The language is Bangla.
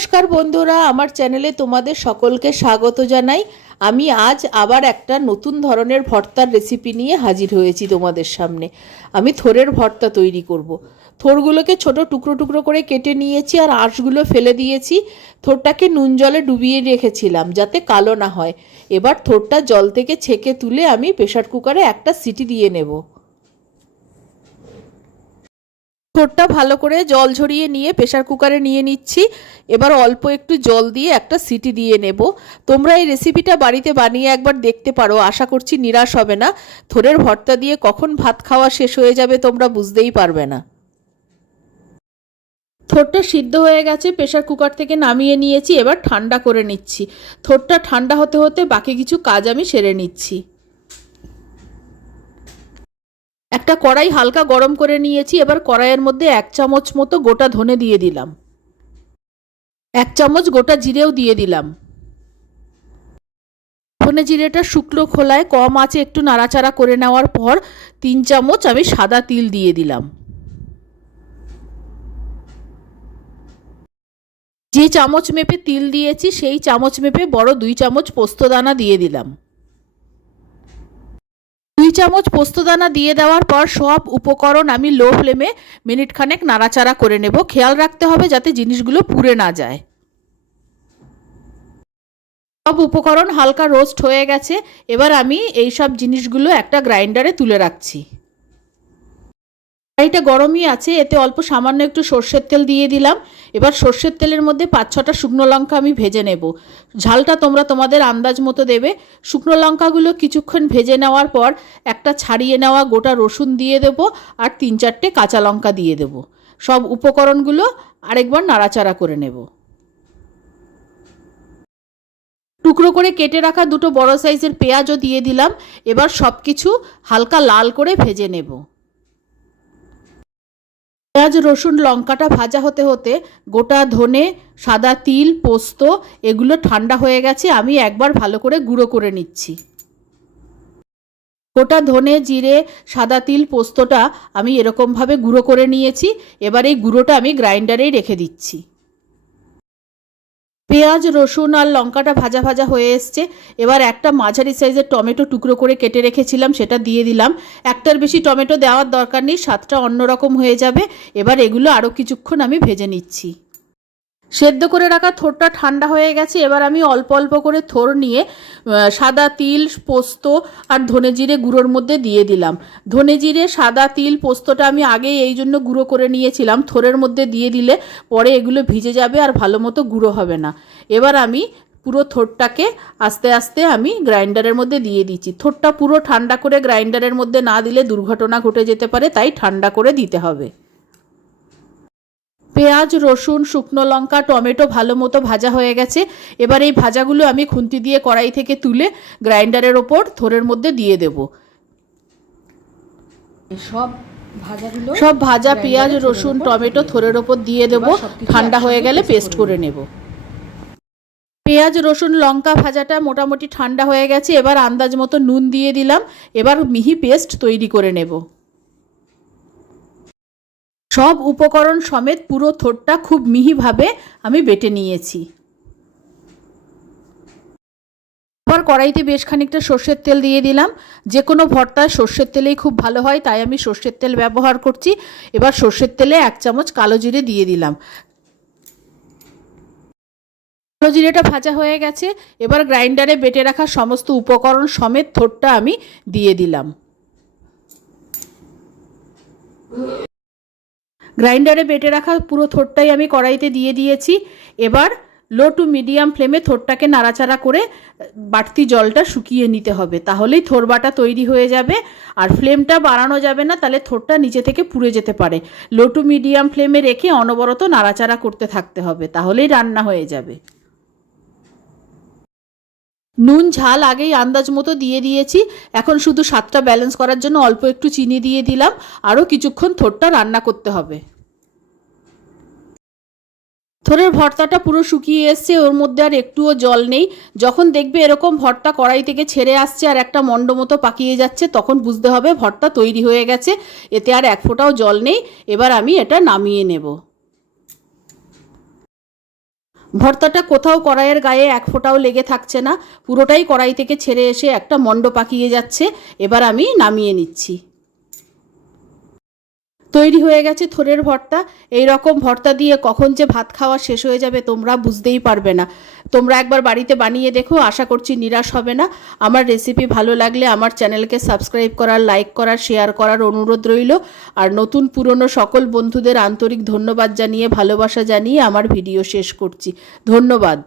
নমস্কার বন্ধুরা, আমার চ্যানেলে তোমাদের সকলকে স্বাগত জানাই। আমি আজ আবার একটা নতুন ধরনের ভর্তার রেসিপি নিয়ে হাজির হয়েছি তোমাদের সামনে। আমি থোরের ভর্তা তৈরি করব। থোরগুলোকে ছোট টুকরো টুকরো করে কেটে নিয়েছি আর আঁশগুলো ফেলে দিয়েছি। থোরটাকে নুন জলে ডুবিয়ে রেখেছিলাম যাতে কালো না হয়। এবার থোরটা জল থেকে ছেঁকে তুলে আমি প্রেশার কুকারে একটা সিটি দিয়ে নেব। ঠোঁটটা ভালো করে জল ঝরিয়ে নিয়ে প্রেশার কুকারে নিয়ে নিচ্ছি। এবার অল্প একটু জল দিয়ে একটা সিটি দিয়ে নেব। তোমরা এই রেসিপিটা বাড়িতে বানিয়ে একবার দেখতে পারো, আশা করছি নিরাশ হবে না। থোরের ভর্তা দিয়ে কখন ভাত খাওয়া শেষ হয়ে যাবে তোমরা বুঝতেই পারবে না। থোরটা সিদ্ধ হয়ে গেছে প্রেশার কুকার থেকে নামিয়ে নিয়েছি, এবার ঠান্ডা করে নিচ্ছি। থোরটা ঠান্ডা হতে হতে বাকি কিছু কাজ আমি সেরে নিচ্ছি। একটা কড়াই হালকা গরম করে নিয়েছি, এবার কড়াইয়ের মধ্যে এক চামচ মতো গোটা ধনে দিয়ে দিলাম। এক চামচ গোটা জিরেও দিয়ে দিলাম। ধনে জিরেটা শুকনো খোলায় কম আছে একটু নাড়াচাড়া করে নেওয়ার পর তিন চামচ আমি সাদা তিল দিয়ে দিলাম। যে চামচ মেপে তিল দিয়েছি, সেই চামচ মেপে বড় দুই চামচ পোস্তদানা দিয়ে দিলাম। দুই চামচ পোস্তদানা দিয়ে দেওয়ার পর সব উপকরণ আমি লো ফ্লেমে মিনিট খানেক নাড়াচাড়া করে নেব। খেয়াল রাখতে হবে যাতে জিনিসগুলো পুড়ে না যায়। সব উপকরণ হালকা রোস্ট হয়ে গেছে। এবার আমি এই সব জিনিসগুলো একটা গ্রাইন্ডারে তুলে রাখছি। কড়াইটা গরমই আছে, এতে অল্প সামান্য একটু সর্ষের তেল দিয়ে দিলাম। এবার সর্ষের তেলের মধ্যে পাঁচ ছটা শুকনো লঙ্কা আমি ভেজে নেব। ঝালটা তোমরা তোমাদের আন্দাজ মতো দেবে। শুকনো লঙ্কাগুলো কিছুক্ষণ ভেজে নেওয়ার পর একটা ছাড়িয়ে নেওয়া গোটা রসুন দিয়ে দেব আর তিন চারটে কাঁচা লঙ্কা দিয়ে দেব। সব উপকরণগুলো আরেকবার নাড়াচাড়া করে নেব। টুকরো করে কেটে রাখা দুটো বড় সাইজের পেঁয়াজও দিয়ে দিলাম। এবার সব কিছু হালকা লাল করে ভেজে নেব। পেঁয়াজ, রসুন, লঙ্কাটা ভাজা হতে হতে গোটা ধনে, সাদা তিল, পোস্ত এগুলো ঠান্ডা হয়ে গেছে, আমি একবার ভালো করে গুঁড়ো করে নিচ্ছি। গোটা ধনে, জিরে, সাদা তিল, পোস্তটা আমি এরকমভাবে গুঁড়ো করে নিয়েছি, এবার এই গুঁড়োটা আমি গ্রাইন্ডারেই রেখে দিচ্ছি। পেঁয়াজ, রসুন আর লঙ্কাটা ভাজা ভাজা হয়ে এসছে। এবার একটা মাঝারি সাইজের টমেটো টুকরো করে কেটে রেখেছিলাম, সেটা দিয়ে দিলাম। একটার বেশি টমেটো দেওয়ার দরকার নেই, স্বাদটা অন্যরকম হয়ে যাবে। এবার এগুলো আরও কিছুক্ষণ আমি ভেজে নিচ্ছি। সেদ্ধ করে রাখা থোরটা ঠান্ডা হয়ে গেছে। এবার আমি অল্প অল্প করে থোর নিয়ে সাদা তিল, পোস্ত আর ধনে জিরে গুঁড়োর মধ্যে দিয়ে দিলাম। ধনে জিরে, সাদা তিল, পোস্তটা আমি আগেই এই জন্য গুঁড়ো করে নিয়েছিলাম। থোরের মধ্যে দিয়ে দিলে পরে এগুলো ভিজে যাবে আর ভালো মতো গুঁড়ো হবে না। এবার আমি পুরো থোরটাকে আস্তে আস্তে আমি গ্রাইন্ডারের মধ্যে দিয়ে দিচ্ছি। থোরটা পুরো ঠান্ডা করে গ্রাইন্ডারের মধ্যে না দিলে দুর্ঘটনা ঘটে যেতে পারে, তাই ঠান্ডা করে দিতে হবে। পেঁয়াজ রসুন শুকনো লঙ্কা টমেটো ভালো মতো ভাজা হয়ে গেছে। এবার এই ভাজাগুলো আমি খুন্তি দিয়ে কড়াই থেকে তুলে গ্রাইন্ডারের ওপর থোরের মধ্যে দিয়ে দেব। সব ভাজাগুলো সব ভাজা পেঁয়াজ রসুন টমেটো থোরের ওপর দিয়ে দেব। ঠান্ডা হয়ে গেলে পেস্ট করে নেব। পেঁয়াজ রসুন লঙ্কা ভাজাটা মোটামুটি ঠান্ডা হয়ে গেছে। এবার আন্দাজ মতো নুন দিয়ে দিলাম। এবার মিহি পেস্ট তৈরি করে নেব। সব উপকরণ সমেত পুরো থোটটা খুব মিহিভাবে আমি বেটে নিয়েছি। আবার কড়াইতে বেশ খানিকটা সর্ষের তেল দিয়ে দিলাম। যে কোনো ভর্তায় সর্ষের তেলেই খুব ভালো হয়, তাই আমি সর্ষের তেল ব্যবহার করছি। এবার সর্ষের তেলে এক চামচ কালো জিরে দিয়ে দিলাম। কালো জিরেটা ভাজা হয়ে গেছে। এবার গ্রাইন্ডারে বেটে রাখা সমস্ত উপকরণ সমেত থোটটা আমি দিয়ে দিলাম। গ্রাইন্ডারে বেটে রাখা পুরো থোরটাই আমি কড়াইতে দিয়ে দিয়েছি। এবার লো টু মিডিয়াম ফ্লেমে থোরটাকে নাড়াচাড়া করে, বাড়তি জলটা শুকিয়ে নিতে হবে। তাহলেই থোরবাটা তৈরি হয়ে যাবে। আর ফ্লেমটা বাড়ানো যাবে না, তাহলে থোরটা নিচে থেকে পুড়ে যেতে পারে। লো টু মিডিয়াম ফ্লেমে রেখে অনবরত নাড়াচাড়া করতে থাকতে হবে, তাহলেই রান্না হয়ে যাবে। নুন, ঝাল আগেই আন্দাজ মতো দিয়ে দিয়েছি। এখন শুধু স্বাদটা ব্যালেন্স করার জন্য অল্প একটু চিনি দিয়ে দিলাম। আরও কিছুক্ষণ থোরটা রান্না করতে হবে। থোরের ভর্তাটা পুরো শুকিয়ে এসছে, ওর মধ্যে আর একটুও জল নেই। যখন দেখবে এরকম ভর্তা কড়াই থেকে ছেড়ে আসছে আর একটা মন্ড মতো পাকিয়ে যাচ্ছে, তখন বুঝতে হবে ভর্তা তৈরি হয়ে গেছে। এতে আর এক ফোঁটাও জল নেই। এবার আমি এটা নামিয়ে নেব। ভর্তাটা কোথাও কড়াইয়ের গায়ে এক ফোঁটাও লেগে থাকছে না। পুরোটাই কড়াই থেকে ছেড়ে এসে একটা মণ্ড পাকিয়ে যাচ্ছে। এবার আমি নামিয়ে নিচ্ছি। তৈরি হয়ে গেছে থোরের ভর্তা। এই রকম ভর্তা দিয়ে কখন যে ভাত খাওয়া শেষ হয়ে যাবে তোমরা বুঝতেই পারবে না। তোমরা একবার বাড়িতে বানিয়ে দেখো, আশা করছি নিরাশ হবে না। আমার রেসিপি ভালো লাগলে আমার চ্যানেলকে সাবস্ক্রাইব করার লাইক করার শেয়ার করার অনুরোধ রইল। আর নতুন পুরনো সকল বন্ধুদের আন্তরিক ধন্যবাদ জানিয়ে, ভালোবাসা জানিয়ে আমার ভিডিও শেষ করছি। ধন্যবাদ।